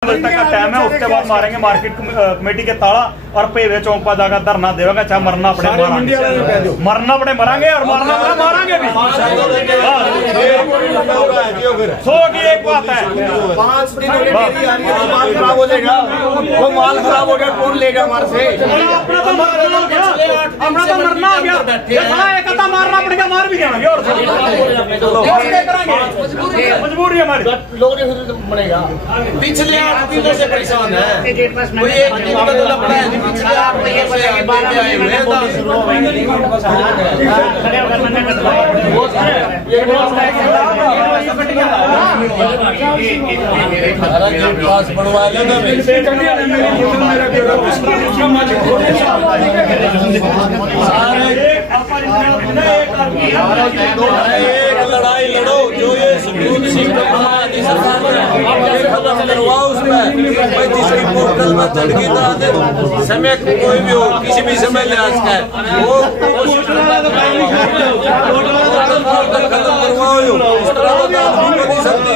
बजे तक का टाइम है, उसके बाद मारेंगे मार्केट कमेटी के ताला और पेवे चौक पर जाकर धरना देगा। चाहे मरना पड़े मरना पड़े मरांगे और मारना पड़े मारांगे भी। सो की एक बात है, 5 दिन माल खराब हो जाएगा, वो माल खराब हो गया कौन लेगा हमारे से? अपना तो मरना हो गया, अपना तो मरना हो गया, एक अता मारना पड़ेगा, मार भी देंगे और मजबूरी है हमारी। लोग बनेगा पिछले 8 दिनों से परेशान है, कोई एक दिन का तो लपड़ा है, पिछले 8 महीने से आगे आए हुए हैं। पास बनवा लेना एक लड़ाई लड़ो जो ये करवाओ उसमें जिसकी पोर्टल में तड़की करा दे, समय कोई भी हो किसी भी समय लिहाज का है वो खत्म करवाओ। इस तरह तो नहीं बनी सकती।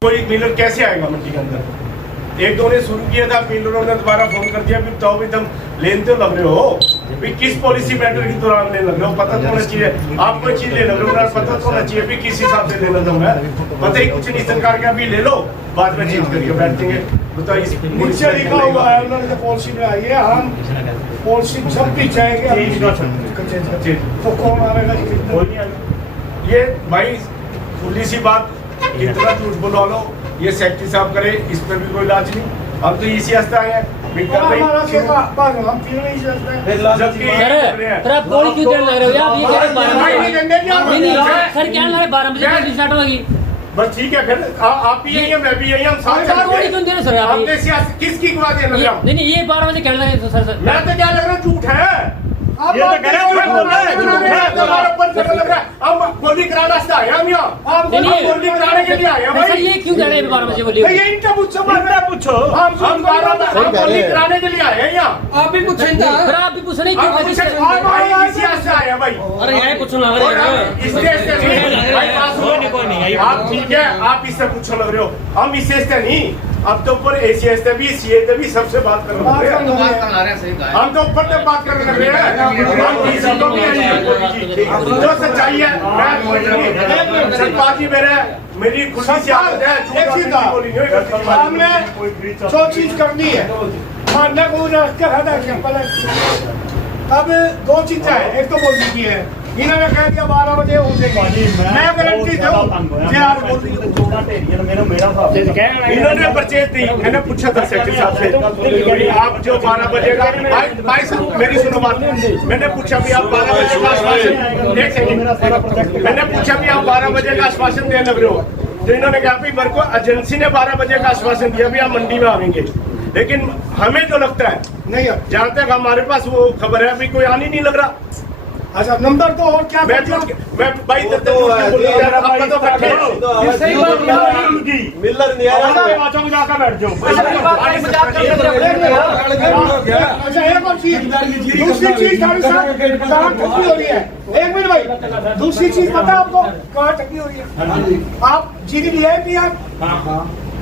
कोई मिलर कैसे आएगा मंडी के अंदर? एक दो ने शुरू किया था, मिलरों ने दोबारा फोन कर दिया, तो भी तुम लेन तो लग रहे हो, किस पॉलिसी मैटर के दौरान ले लग रहे हो? पता तो होना चाहिए, आप कोई चीज ले लग रहे हो, पता तो होना चाहिए भी किस हिसाब से लेना दूंगा। पता ही कुछ नहीं, सरकार के अभी ले लो, बाद में चेंज करके बैठेंगे। बताइए नीचे लिखा हुआ है उन्होंने जो पॉलिसी बनाई है, हम पॉलिसी सब भी चाहेंगे तो कौन आएगा? कोई नहीं आएगा। ये भाई खुली सी बात, कितना झूठ बुला लो, ये सेक्रेटरी साहब करे, इस पर भी कोई इलाज नहीं। हम तो इसी हस्ता है सर आप गोली क्यों देने लग रहे हो आप? ये कह रहे 12 सर क्या लग रहे 12 बजे स्टार्ट होगी। बस ठीक है, फिर आप भी यही हैं, मैं भी यही, हम साथ गोली क्यों दे रहे सर? आप किसकी बात है? नहीं ये 12 बजे कहने लगे सर। मैं तो क्या लग रहा झूठ है, ये तो कह रहे हैं झूठ बोल रहे हैं। हम गोली कराना आए हम यहाँ, गोली कराने के लिए आए भाई। ये क्यों कह रहे हैं 12 बजे बोली? ये इनका पूछो, पूछो हम 12 गोली कराने के लिए आए हैं यहाँ। आप भी पूछे, फिर आप भी पूछ नहीं क्यों? अरे यही पूछो लग रहे हैं आप, ठीक है आप इससे पूछो लग रहे हो, हम इससे नहीं, अब तो ऊपर ACS भी CA भी सबसे बात कर रहे हैं, हम तो ऊपर तक बात करने लग रहे हैं। जो सच्चाई है सतपाजी मेरी खुशी से हमने जो चीज करनी है मानने को अब 2 चीजें हैं, एक तो बोल दी है इन्होंने कह दिया 12 बजे हो जाएगी, मैं गारंटी दूं इन्होंने परचेज दी। मैंने पूछा था सेक्रेटरी साहब से, आप जो 12 बजे का भाई साहब मेरी सुनो बात, मैंने पूछा भी आप 12 बजे का आश्वासन, एक सेकंड, मैंने पूछा भी आप 12 बजे का आश्वासन देने लग रहे हो, तो इन्होंने कहा भी मेरे को एजेंसी ने 12 बजे का आश्वासन दिया भी आप मंडी में आएंगे, लेकिन हमें जो लगता है नहीं, जहाँ तक हमारे पास वो खबर है अभी कोई आने नहीं लग रहा। अच्छा नंबर तो और क्या? मैं भाई मिलर नहीं आया, जाकर बैठ जाओ। अच्छा एक और चीज, दूसरी चीज कहाँ ठगी हो रही है? 1 मिनट भाई, दूसरी चीज पता है आपको कहाँ ठगी हो रही है? आप जीडी लिया है PR,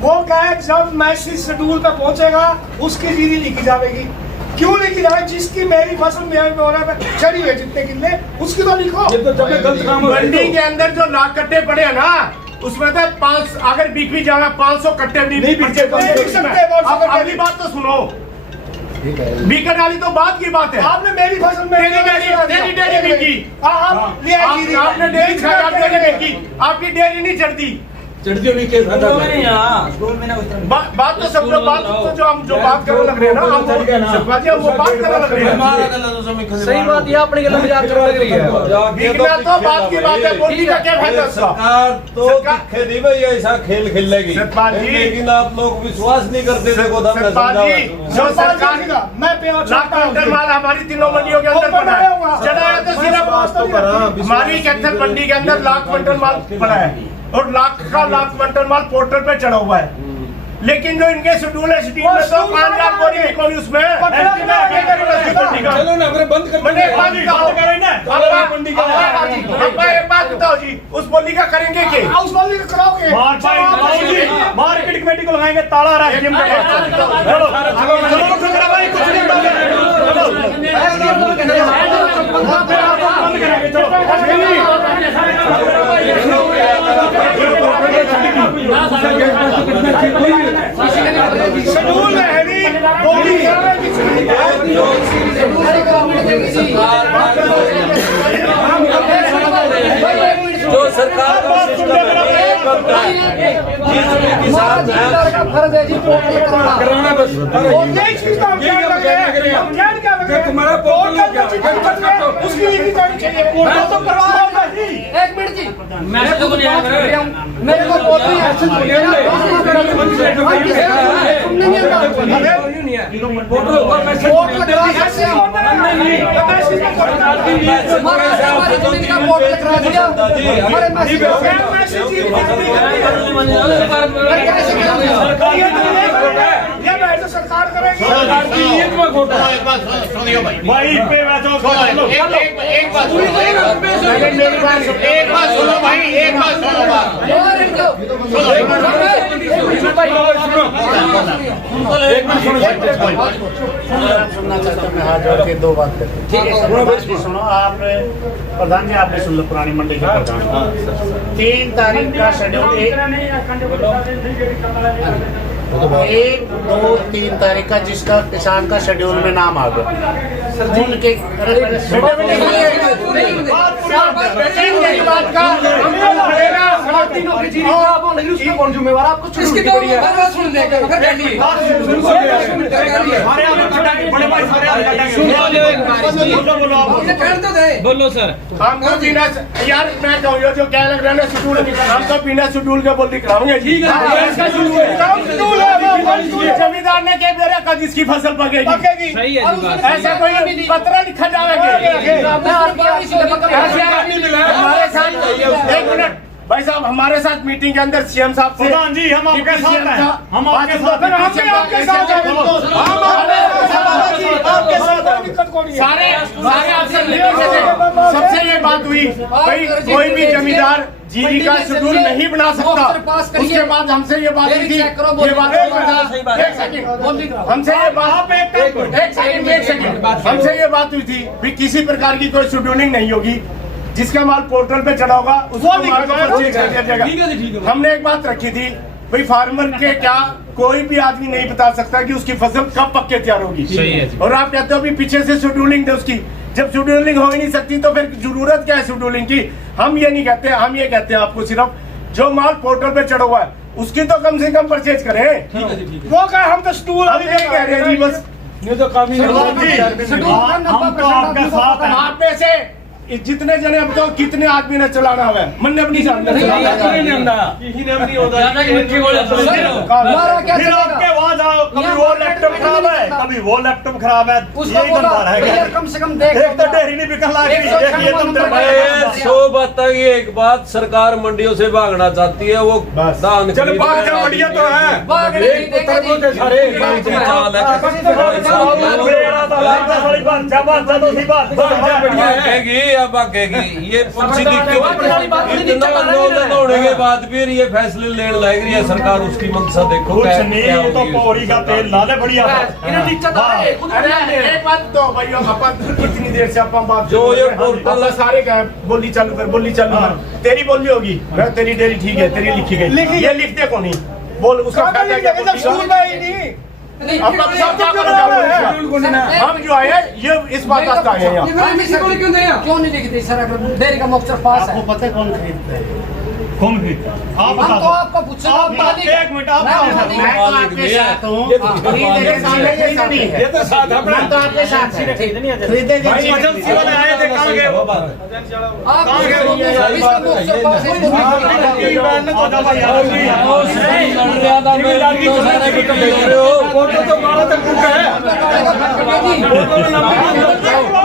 वो क्या है जब मैसेज शेड्यूल पे पहुंचेगा उसकी जीडी लिखी जाएगी। क्यों लिखी जाए? जिसकी मेरी फसल मेरे चढ़ी हुई जितने किले उसकी तो लिखो। ये तो जब गलत काम मंडी के अंदर जो लाख कट्टे पड़े हैं ना, उसमें तो 5 अगर बिक भी जाएगा 500 कट्टे भी नहीं बिक सकते। अगली बात तो सुनो, बिकट वाली तो बात की बात है। आपने मेरी फसल में तेरी डेयरी बिकी, आपने डेयरी बिकी, आपकी डेयरी नहीं चढ़ती। बात तो सब लोग, बात तो जो हम जो बात करने लग रहे हैं ना, हम वो बात करने लग रहे हैं। सही बात ये अपने गलत मजाक करने लग रही है। बिकना तो बात की बात है, बोलने का क्या फायदा? सरकार तो खेती में ऐसा खेल खेलेगी, लेकिन आप लोग विश्वास नहीं करते थे। जो सरकार का मैं लाख क्विंटल माल हमारी तीनों मंडियों के अंदर पड़ा है, चढ़ाया तो सिर्फ हमारी कैथल मंडी के अंदर लाख क्विंटल माल पड़ा है, और लाख क्विंटल माल पोर्टल पे चढ़ा हुआ है, लेकिन जो इनके शेड्यूल है शेड्यूल में तो 5000 बोरी निकली उसमें चलो ना फिर बंद कर मैंने एक बात बताओ जी उस बोली का करेंगे क्या हाउस वाली का कराओगे मार्केट कमेटी को लगाएंगे ताला राजकीय चलो चलो भाई कुछ नहीं शेड्यूल है नहीं बोली जो सरकार का सिस्टम है किसान कराना बस तुम्हारा उसकी लिखी जानी चाहिए तो करवा एक मिनट जी मैं तो नहीं आ रहा मेरे को बोलती सरकार करेगी भाई पे एक बात सुनो भाई एक बात सुनो सुनना चाहता हूँ मैं हाथ जोड़ के दो बात करते हैं। ठीक है सुनो आप प्रधान जी आपने सुन लो पुरानी मंडी के प्रधान 3 तारीख का शेड्यूल 1, 2, 3 तारीख का जिसका किसान का शेड्यूल में नाम आ गया उनके कौन जिम्मेवार आपको बोलो सर हमको बिना यार मैं कहूँ जो क्या लग रहा है ना शेड्यूल हम तो बिना शेड्यूल के बोल दिखाऊंगे ठीक है जमींदार ने क्या मेरा कद इसकी फसल पकेगी सही है जी बात ऐसा कोई पत्र लिखा जाएगा हमारे साथ 1 मिनट भाई साहब हमारे साथ मीटिंग के अंदर सीएम साहब से प्रधान जी हम आपके साथ हैं हम आपके साथ सारे अफसर मीटिंग से थे सबसे ये बात हुई भाई कोई भी जमींदार जीरी का शेड्यूल नहीं बना सकता उसके बाद हमसे ये बात हुई थी ये बात एक सेकंड हमसे ये बात एक सेकंड हमसे ये बात हुई थी भी किसी प्रकार की कोई शेड्यूलिंग नहीं होगी जिसका माल पोर्टल पे चढ़ा होगा उसको माल को परचेज कर दिया जाएगा हमने एक बात रखी थी भाई फार्मर के क्या कोई भी आदमी नहीं बता सकता कि उसकी फसल कब पक्के तैयार होगी और आप कहते हो भी पीछे से शेड्यूलिंग दे उसकी जब शेड्यूलिंग हो ही नहीं सकती तो फिर जरूरत क्या है शेड्यूलिंग की हम ये नहीं कहते हम ये कहते हैं आपको सिर्फ जो माल पोर्टल पे चढ़ा हुआ है उसकी तो कम से कम परचेज करें वो क्या हम तो स्टूल हम यही कह रहे हैं जी बस ये तो काफी हम तो आपके साथ हैं आप में से जितने जने अब तो कितने आदमी ने चलाना है मन अपनी जान फिर आपके वहाँ जाओ कभी वो लैपटॉप खराब है कभी वो लैपटॉप खराब है यही धंधा रहेगा कम से कम देख एक तो डेहरी नहीं बिकन लगी एक ये तुम सो बात की एक बात सरकार मंडियों से भागना चाहती है वो दान चलो बात बढ़िया तो है भागेगी या भागेगी ये इतना आंदोलन होने के बाद फिर ये फैसले लेने लग रही है सरकार उसकी मंशा देखो कुछ नहीं तो पौड़ी का तेल लाले बढ़िया एक बात तो भाई अपन कितनी देर से अपन बात जो ये पोर्टल सारे कहे बोली चालू कर तेरी बोली होगी तेरी डेरी ठीक है तेरी लिखी गई ये लिखते को नहीं बोल उसका फायदा क्या स्कूल में ही नहीं हम जो आए ये इस बात का आए हैं क्यों नहीं लिखते सर अगर डेयरी का मौका पास है आपको पता है कौन खरीदता है कौन खरीदता आप हम तो बता आपको पूछे आप एक मिनट आप मैं तो आपके साथ हूँ खरीदे के सामने ये नहीं है ये तो साथ अपना मैं तो आपके साथ है खरीदे के भाई एजेंसी वाले आए थे कल के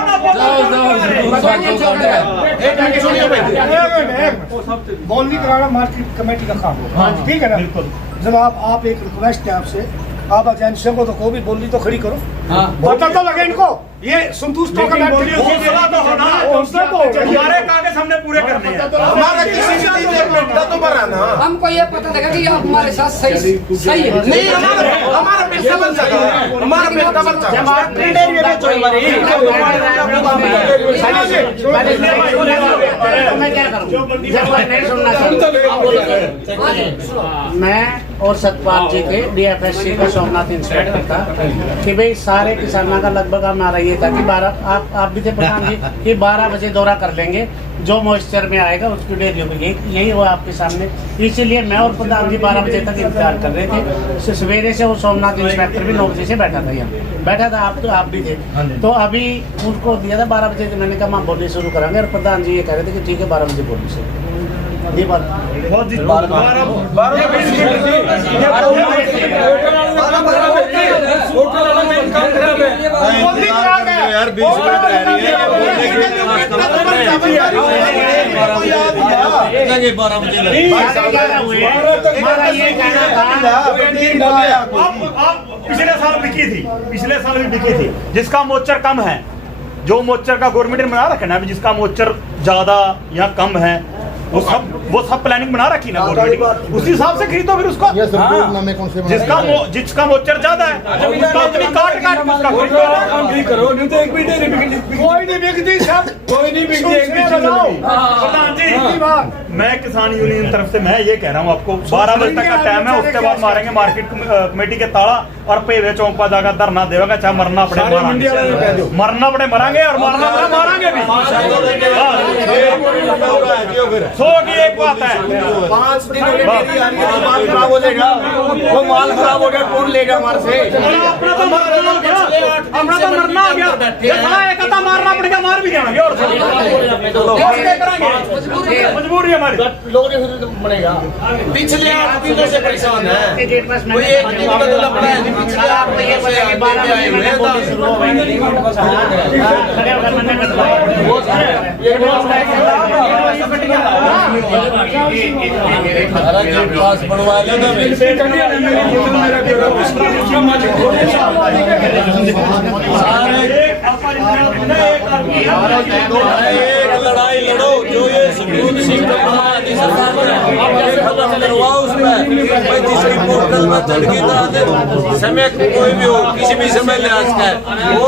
आप बॉल नहीं कराना मार्केट कमेटी का काम है ठीक है ना बिल्कुल जनाब आप एक रिक्वेस्ट है आपसे आप एजेंसियों को तो को भी बोली तो खड़ी करो पता तो लगे इनको ये संतुष्ट होकर हमारे कागज हमने पूरे करने हैं हमारा किसी भी चीज एक मिनट तो भरा ना हमको ये पता लगा कि आप हमारे साथ सही है नहीं हमारा पैसा बन सका हमारा पैसा बन सका मैं क्या करूं जब मैं नहीं सुनना चाहता मैं और सतपाल जी के डीएफएससी का सोमनाथ इंस्पेक्टर था कि भाई सारे किसानों का लगभग हमारा ये था कि 12 आप भी थे प्रधान जी कि 12 बजे दौरा कर लेंगे जो मॉइस्चर में आएगा उसकी डेरी होगी यही हुआ आपके सामने इसीलिए मैं और प्रधान जी 12 बजे तक इंतजार कर रहे थे सवेरे से वो सोमनाथ इंस्पेक्टर भी 9 बजे से बैठा था यहाँ बैठा था आप भी थे तो अभी उनको दिया था 12 बजे मैंने कहा हम बोली शुरू करेंगे और प्रधान जी ये कह रहे थे कि ठीक है 12 बजे बोली से ये बात यार 20 मिनट रह रही है बोलने 12 बजे पिछले साल भी बिकी थी जिसका मोचर कम है जो मोचर का गवर्नमेंट ने बना रखा है ना अभी जिसका मोचर ज्यादा या कम है वो सब प्लानिंग बना रखी ना गवर्नमेंट उसी हिसाब से खरीदो फिर उसको जिसका मोचर ज्यादा है उसका उतनी काट उसका कोई नहीं बिकती सब कोई नहीं बिकती प्रधान जी मैं किसान यूनियन की तरफ से मैं ये कह रहा हूँ आपको 12 बजे तक का टाइम है उसके बाद मारेंगे मार्केट कमेटी के ताला और पेवे चौक पर जाकर धरना देगा चाहे मरना पड़े मरना पड़े मरांगे और मारना पड़े मारांगे भी सो की एक बात है 5 दिन हो गए मेरी आ रही है माल खराब हो जाएगा वो माल खराब हो गया कौन लेगा हमारे से अपना तो मरना हो गया ये साला एक आता मारना पड़ेगा मार भी जाएंगे और मजबूरी हमारी लोग बनेगा पिछले 8 दिनों से परेशान है कोई एक दिन का तो लपड़ा है पिछले 8 महीने से आगे 12 आए हुए हैं पास बनवा लेना एक लड़ाई लड़ो जो ये सुप्रीम सिस्टम खत्म करवाओ उसमें जिसकी पोर्टल में तड़की ना दे समय कोई भी हो किसी भी समय लिहाज का है वो